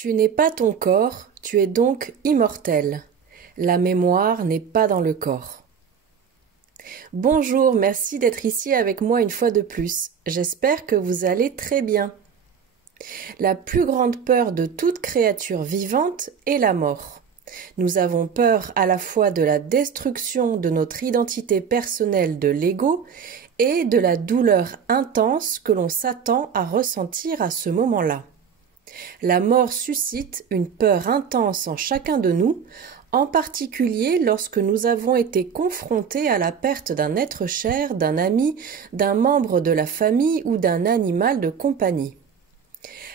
Tu n'es pas ton corps, tu es donc immortel. La mémoire n'est pas dans le corps. Bonjour, merci d'être ici avec moi une fois de plus. J'espère que vous allez très bien. La plus grande peur de toute créature vivante est la mort. Nous avons peur à la fois de la destruction de notre identité personnelle de l'ego et de la douleur intense que l'on s'attend à ressentir à ce moment-là. La mort suscite une peur intense en chacun de nous, en particulier lorsque nous avons été confrontés à la perte d'un être cher, d'un ami, d'un membre de la famille ou d'un animal de compagnie.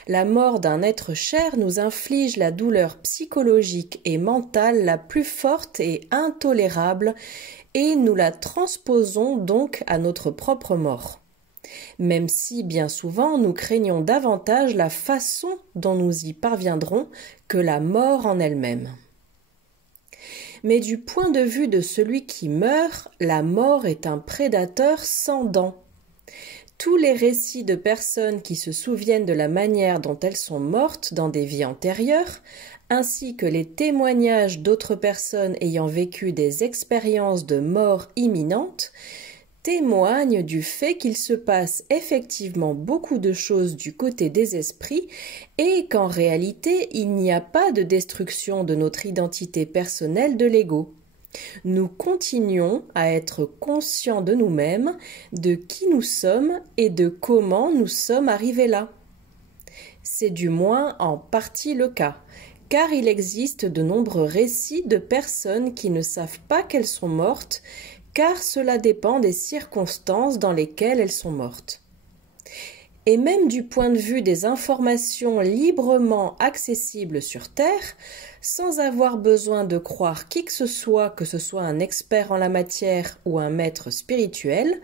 La mort d'un être cher nous inflige la douleur psychologique et mentale la plus forte et intolérable et nous la transposons donc à notre propre mort. Même si, bien souvent, nous craignons davantage la façon dont nous y parviendrons que la mort en elle-même. Mais du point de vue de celui qui meurt, la mort est un prédateur sans dents. Tous les récits de personnes qui se souviennent de la manière dont elles sont mortes dans des vies antérieures, ainsi que les témoignages d'autres personnes ayant vécu des expériences de mort imminente, témoignent du fait qu'il se passe effectivement beaucoup de choses du côté des esprits et qu'en réalité il n'y a pas de destruction de notre identité personnelle de l'ego. Nous continuons à être conscients de nous-mêmes, de qui nous sommes et de comment nous sommes arrivés là. C'est du moins en partie le cas, car il existe de nombreux récits de personnes qui ne savent pas qu'elles sont mortes, car cela dépend des circonstances dans lesquelles elles sont mortes. Et même du point de vue des informations librement accessibles sur Terre, sans avoir besoin de croire qui que ce soit un expert en la matière ou un maître spirituel,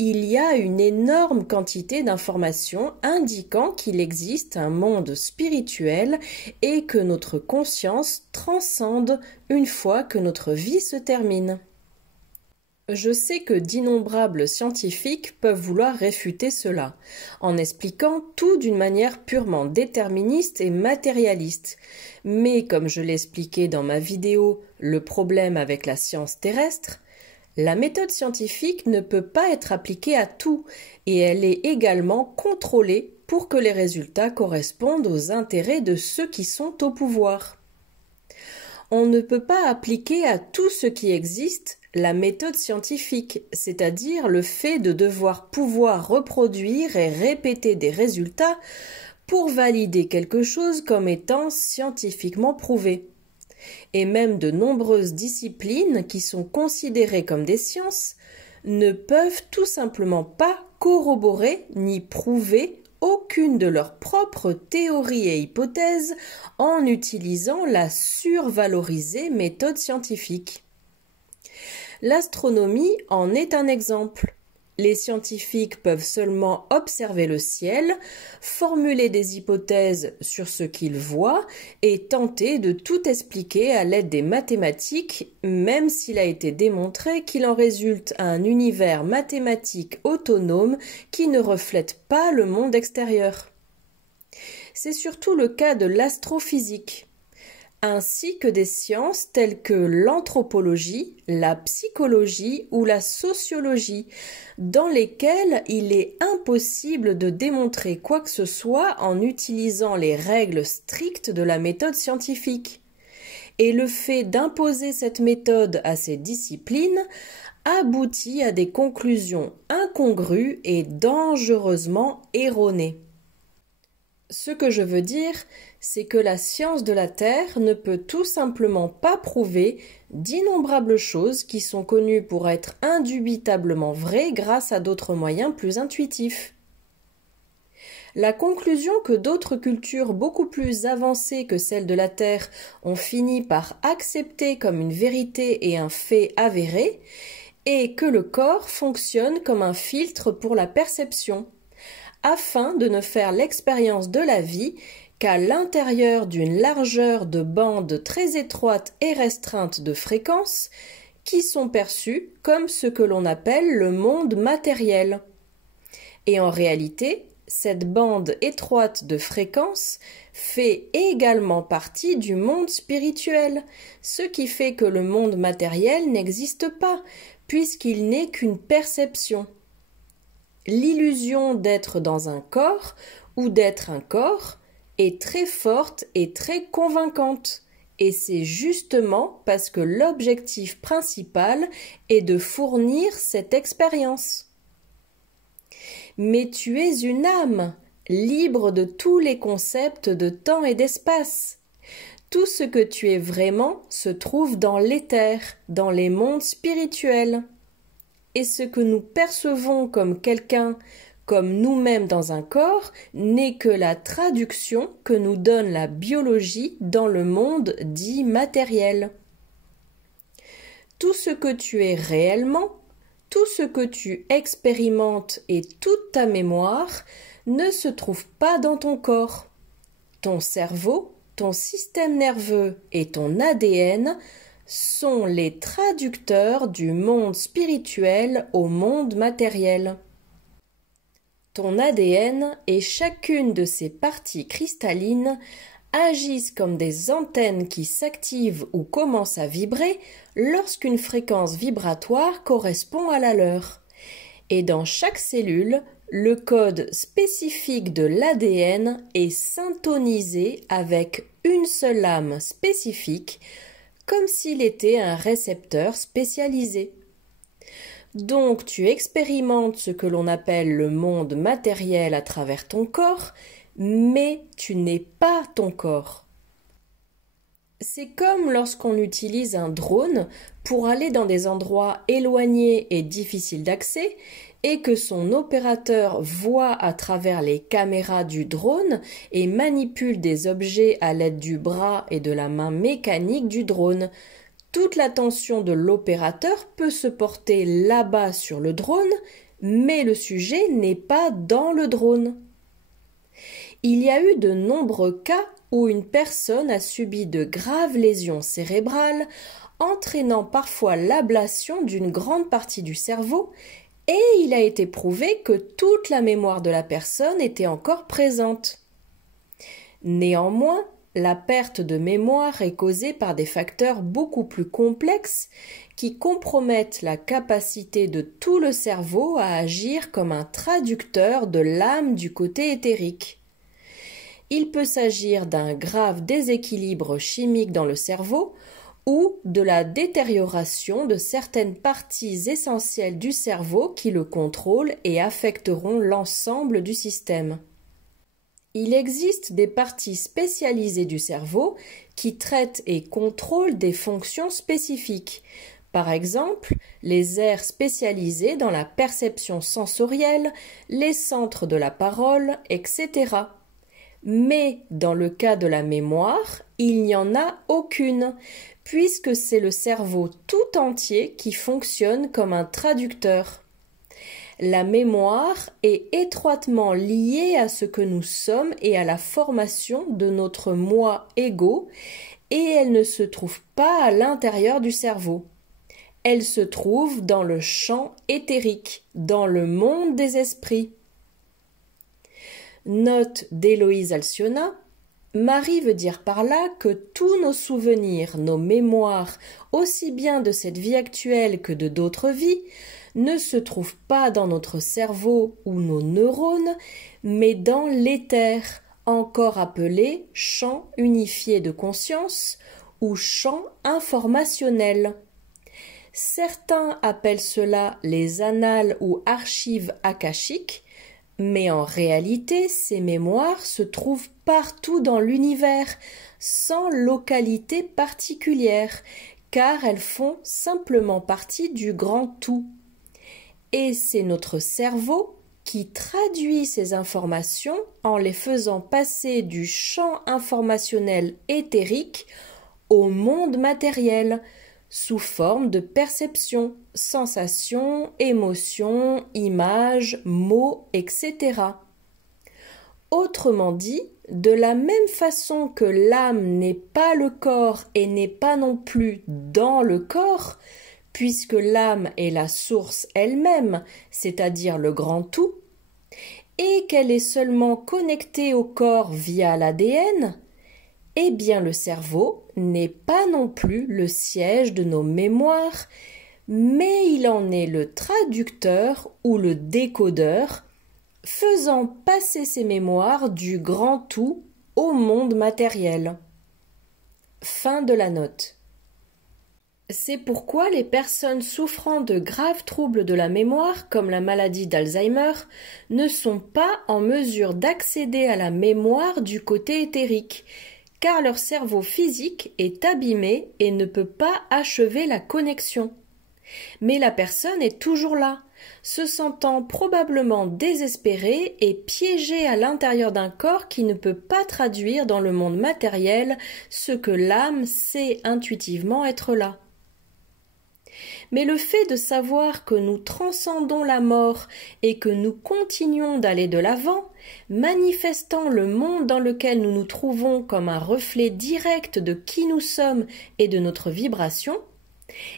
il y a une énorme quantité d'informations indiquant qu'il existe un monde spirituel et que notre conscience transcende une fois que notre vie se termine. Je sais que d'innombrables scientifiques peuvent vouloir réfuter cela, en expliquant tout d'une manière purement déterministe et matérialiste. Mais comme je l'ai expliqué dans ma vidéo « Le problème avec la science terrestre », la méthode scientifique ne peut pas être appliquée à tout et elle est également contrôlée pour que les résultats correspondent aux intérêts de ceux qui sont au pouvoir. On ne peut pas appliquer à tout ce qui existe la méthode scientifique, c'est-à-dire le fait de devoir pouvoir reproduire et répéter des résultats pour valider quelque chose comme étant scientifiquement prouvé. Et même de nombreuses disciplines qui sont considérées comme des sciences ne peuvent tout simplement pas corroborer ni prouver aucune de leurs propres théories et hypothèses en utilisant la survalorisée méthode scientifique. L'astronomie en est un exemple. Les scientifiques peuvent seulement observer le ciel, formuler des hypothèses sur ce qu'ils voient et tenter de tout expliquer à l'aide des mathématiques, même s'il a été démontré qu'il en résulte un univers mathématique autonome qui ne reflète pas le monde extérieur. C'est surtout le cas de l'astrophysique, ainsi que des sciences telles que l'anthropologie, la psychologie ou la sociologie, dans lesquelles il est impossible de démontrer quoi que ce soit en utilisant les règles strictes de la méthode scientifique. Et le fait d'imposer cette méthode à ces disciplines aboutit à des conclusions incongrues et dangereusement erronées. Ce que je veux dire, c'est que la science de la Terre ne peut tout simplement pas prouver d'innombrables choses qui sont connues pour être indubitablement vraies grâce à d'autres moyens plus intuitifs. La conclusion que d'autres cultures beaucoup plus avancées que celle de la Terre ont fini par accepter comme une vérité et un fait avéré est que le corps fonctionne comme un filtre pour la perception, afin de ne faire l'expérience de la vie qu'à l'intérieur d'une largeur de bande très étroite et restreinte de fréquences qui sont perçues comme ce que l'on appelle le monde matériel. Et en réalité, Cette bande étroite de fréquences fait également partie du monde spirituel, ce qui fait que le monde matériel n'existe pas, puisqu'il n'est qu'une perception. L'illusion d'être dans un corps ou d'être un corps est très forte et très convaincante. Et c'est justement parce que l'objectif principal est de fournir cette expérience. Mais tu es une âme, libre de tous les concepts de temps et d'espace. Tout ce que tu es vraiment se trouve dans l'éther, dans les mondes spirituels. Et ce que nous percevons comme quelqu'un, comme nous-mêmes dans un corps, n'est que la traduction que nous donne la biologie dans le monde dit matériel. Tout ce que tu es réellement, tout ce que tu expérimentes et toute ta mémoire ne se trouve pas dans ton corps. Ton cerveau, ton système nerveux et ton ADN sont les traducteurs du monde spirituel au monde matériel. Ton ADN et chacune de ses parties cristallines agissent comme des antennes qui s'activent ou commencent à vibrer lorsqu'une fréquence vibratoire correspond à la leur. Et dans chaque cellule, le code spécifique de l'ADN est syntonisé avec une seule âme spécifique, comme s'il était un récepteur spécialisé. Donc tu expérimentes ce que l'on appelle le monde matériel à travers ton corps, mais tu n'es pas ton corps. C'est comme lorsqu'on utilise un drone pour aller dans des endroits éloignés et difficiles d'accès et que son opérateur voit à travers les caméras du drone et manipule des objets à l'aide du bras et de la main mécanique du drone. Toute l'attention de l'opérateur peut se porter là-bas sur le drone, mais le sujet n'est pas dans le drone. Il y a eu de nombreux cas où une personne a subi de graves lésions cérébrales, entraînant parfois l'ablation d'une grande partie du cerveau, et il a été prouvé que toute la mémoire de la personne était encore présente. Néanmoins, la perte de mémoire est causée par des facteurs beaucoup plus complexes qui compromettent la capacité de tout le cerveau à agir comme un traducteur de l'âme du côté éthérique. Il peut s'agir d'un grave déséquilibre chimique dans le cerveau ou de la détérioration de certaines parties essentielles du cerveau qui le contrôlent et affecteront l'ensemble du système. Il existe des parties spécialisées du cerveau qui traitent et contrôlent des fonctions spécifiques. Par exemple, les aires spécialisées dans la perception sensorielle, les centres de la parole, etc. Mais dans le cas de la mémoire, il n'y en a aucune, puisque c'est le cerveau tout entier qui fonctionne comme un traducteur. La mémoire est étroitement liée à ce que nous sommes et à la formation de notre moi égo, et elle ne se trouve pas à l'intérieur du cerveau. Elle se trouve dans le champ éthérique, dans le monde des esprits. Note d'Héloïse Alcyona. Marie veut dire par là que tous nos souvenirs, nos mémoires, aussi bien de cette vie actuelle que de d'autres vies, ne se trouvent pas dans notre cerveau ou nos neurones, mais dans l'éther, encore appelé champ unifié de conscience ou champ informationnel. Certains appellent cela les annales ou archives akashiques, mais en réalité, ces mémoires se trouvent partout dans l'univers, sans localité particulière, car elles font simplement partie du grand tout. Et c'est notre cerveau qui traduit ces informations en les faisant passer du champ informationnel éthérique au monde matériel, sous forme de perceptions, sensations, émotions, images, mots, etc. Autrement dit, de la même façon que l'âme n'est pas le corps et n'est pas non plus dans le corps, puisque l'âme est la source elle-même, c'est-à-dire le grand tout, et qu'elle est seulement connectée au corps via l'ADN, eh bien le cerveau n'est pas non plus le siège de nos mémoires, mais il en est le traducteur ou le décodeur, faisant passer ces mémoires du grand tout au monde matériel. Fin de la note. C'est pourquoi les personnes souffrant de graves troubles de la mémoire, comme la maladie d'Alzheimer, ne sont pas en mesure d'accéder à la mémoire du côté éthérique, car leur cerveau physique est abîmé et ne peut pas achever la connexion. Mais la personne est toujours là, se sentant probablement désespérée et piégée à l'intérieur d'un corps qui ne peut pas traduire dans le monde matériel ce que l'âme sait intuitivement être là. Mais le fait de savoir que nous transcendons la mort et que nous continuons d'aller de l'avant, manifestant le monde dans lequel nous nous trouvons comme un reflet direct de qui nous sommes et de notre vibration,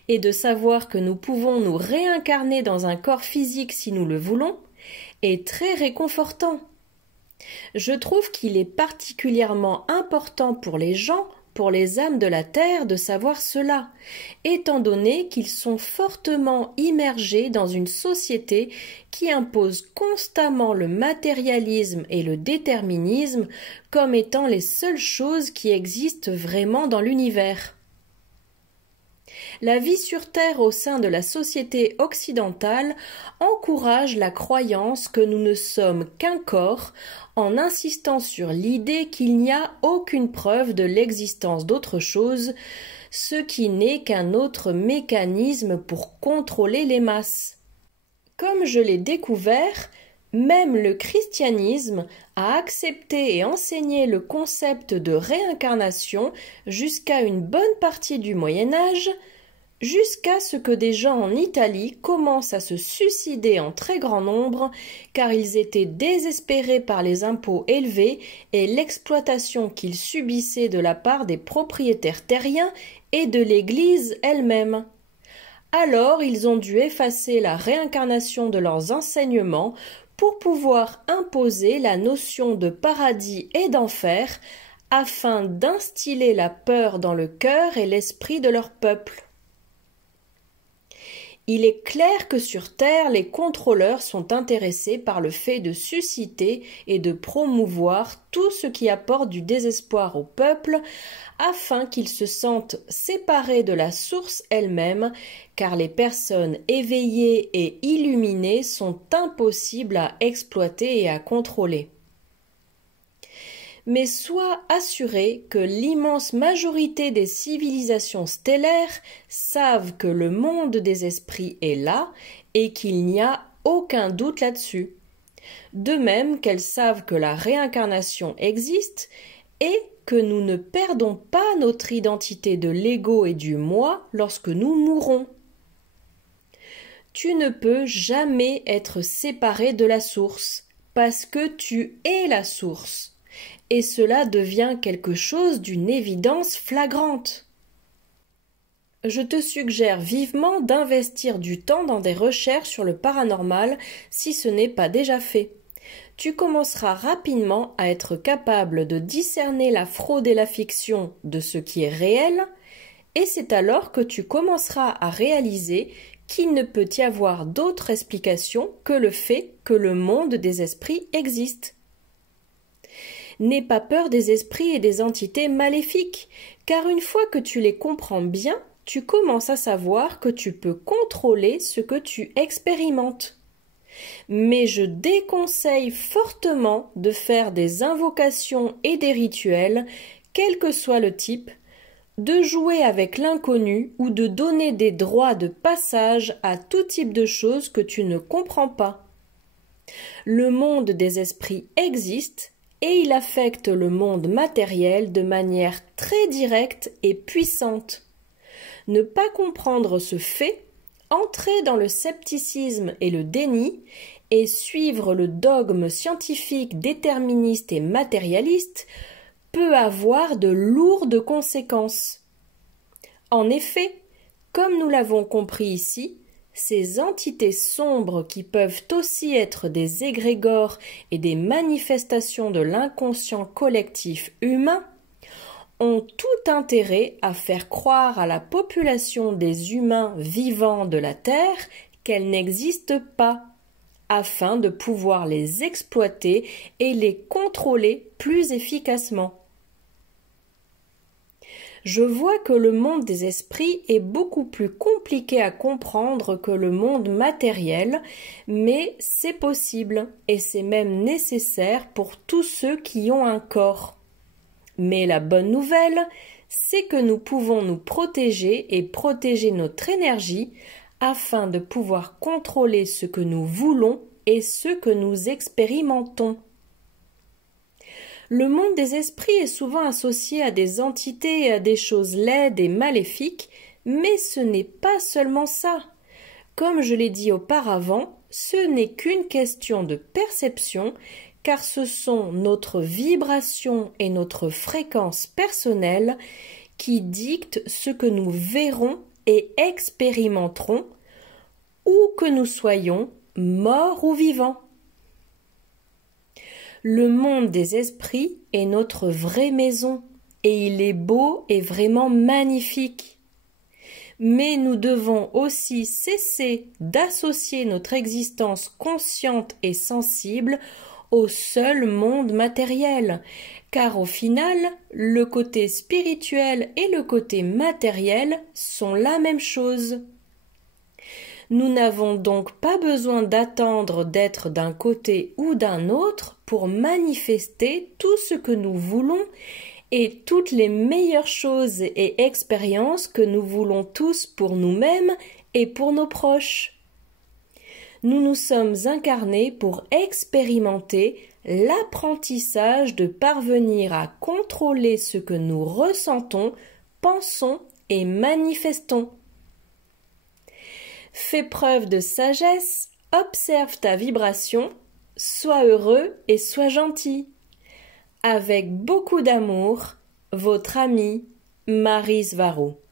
et de savoir que nous pouvons nous réincarner dans un corps physique si nous le voulons, est très réconfortant. Je trouve qu'il est particulièrement important pour les gens, pour les âmes de la Terre, de savoir cela, étant donné qu'ils sont fortement immergés dans une société qui impose constamment le matérialisme et le déterminisme comme étant les seules choses qui existent vraiment dans l'univers. La vie sur Terre au sein de la société occidentale encourage la croyance que nous ne sommes qu'un corps, en insistant sur l'idée qu'il n'y a aucune preuve de l'existence d'autre chose, ce qui n'est qu'un autre mécanisme pour contrôler les masses. Comme je l'ai découvert, même le christianisme a accepté et enseigné le concept de réincarnation jusqu'à une bonne partie du Moyen Âge, jusqu'à ce que des gens en Italie commencent à se suicider en très grand nombre, car ils étaient désespérés par les impôts élevés et l'exploitation qu'ils subissaient de la part des propriétaires terriens et de l'Église elle-même. Alors ils ont dû effacer la réincarnation de leurs enseignements pour pouvoir imposer la notion de paradis et d'enfer, afin d'instiller la peur dans le cœur et l'esprit de leur peuple. Il est clair que sur Terre, les contrôleurs sont intéressés par le fait de susciter et de promouvoir tout ce qui apporte du désespoir au peuple, afin qu'ils se sentent séparés de la source elle-même, car les personnes éveillées et illuminées sont impossibles à exploiter et à contrôler. Mais sois assuré que l'immense majorité des civilisations stellaires savent que le monde des esprits est là et qu'il n'y a aucun doute là-dessus. De même qu'elles savent que la réincarnation existe et que nous ne perdons pas notre identité de l'ego et du moi lorsque nous mourrons. Tu ne peux jamais être séparé de la source, parce que tu es la source. Et cela devient quelque chose d'une évidence flagrante. Je te suggère vivement d'investir du temps dans des recherches sur le paranormal si ce n'est pas déjà fait. Tu commenceras rapidement à être capable de discerner la fraude et la fiction de ce qui est réel, et c'est alors que tu commenceras à réaliser qu'il ne peut y avoir d'autre explication que le fait que le monde des esprits existe. N'aie pas peur des esprits et des entités maléfiques, car une fois que tu les comprends bien, tu commences à savoir que tu peux contrôler ce que tu expérimentes. Mais je déconseille fortement de faire des invocations et des rituels, quel que soit le type, de jouer avec l'inconnu ou de donner des droits de passage à tout type de choses que tu ne comprends pas. Le monde des esprits existe, et il affecte le monde matériel de manière très directe et puissante. Ne pas comprendre ce fait, entrer dans le scepticisme et le déni, et suivre le dogme scientifique déterministe et matérialiste, peut avoir de lourdes conséquences. En effet, comme nous l'avons compris ici, ces entités sombres qui peuvent aussi être des égrégores et des manifestations de l'inconscient collectif humain ont tout intérêt à faire croire à la population des humains vivants de la Terre qu'elles n'existent pas, afin de pouvoir les exploiter et les contrôler plus efficacement. Je vois que le monde des esprits est beaucoup plus compliqué à comprendre que le monde matériel, mais c'est possible et c'est même nécessaire pour tous ceux qui ont un corps. Mais la bonne nouvelle, c'est que nous pouvons nous protéger et protéger notre énergie afin de pouvoir contrôler ce que nous voulons et ce que nous expérimentons. Le monde des esprits est souvent associé à des entités et à des choses laides et maléfiques, mais ce n'est pas seulement ça. Comme je l'ai dit auparavant, ce n'est qu'une question de perception, car ce sont notre vibration et notre fréquence personnelle qui dictent ce que nous verrons et expérimenterons, où que nous soyons, morts ou vivants. Le monde des esprits est notre vraie maison, et il est beau et vraiment magnifique. Mais nous devons aussi cesser d'associer notre existence consciente et sensible au seul monde matériel, car au final, le côté spirituel et le côté matériel sont la même chose. Nous n'avons donc pas besoin d'attendre d'être d'un côté ou d'un autre pour manifester tout ce que nous voulons et toutes les meilleures choses et expériences que nous voulons tous pour nous-mêmes et pour nos proches. Nous nous sommes incarnés pour expérimenter l'apprentissage de parvenir à contrôler ce que nous ressentons, pensons et manifestons. Fais preuve de sagesse, observe ta vibration, sois heureux et sois gentil. Avec beaucoup d'amour, votre amie Maryse Varro.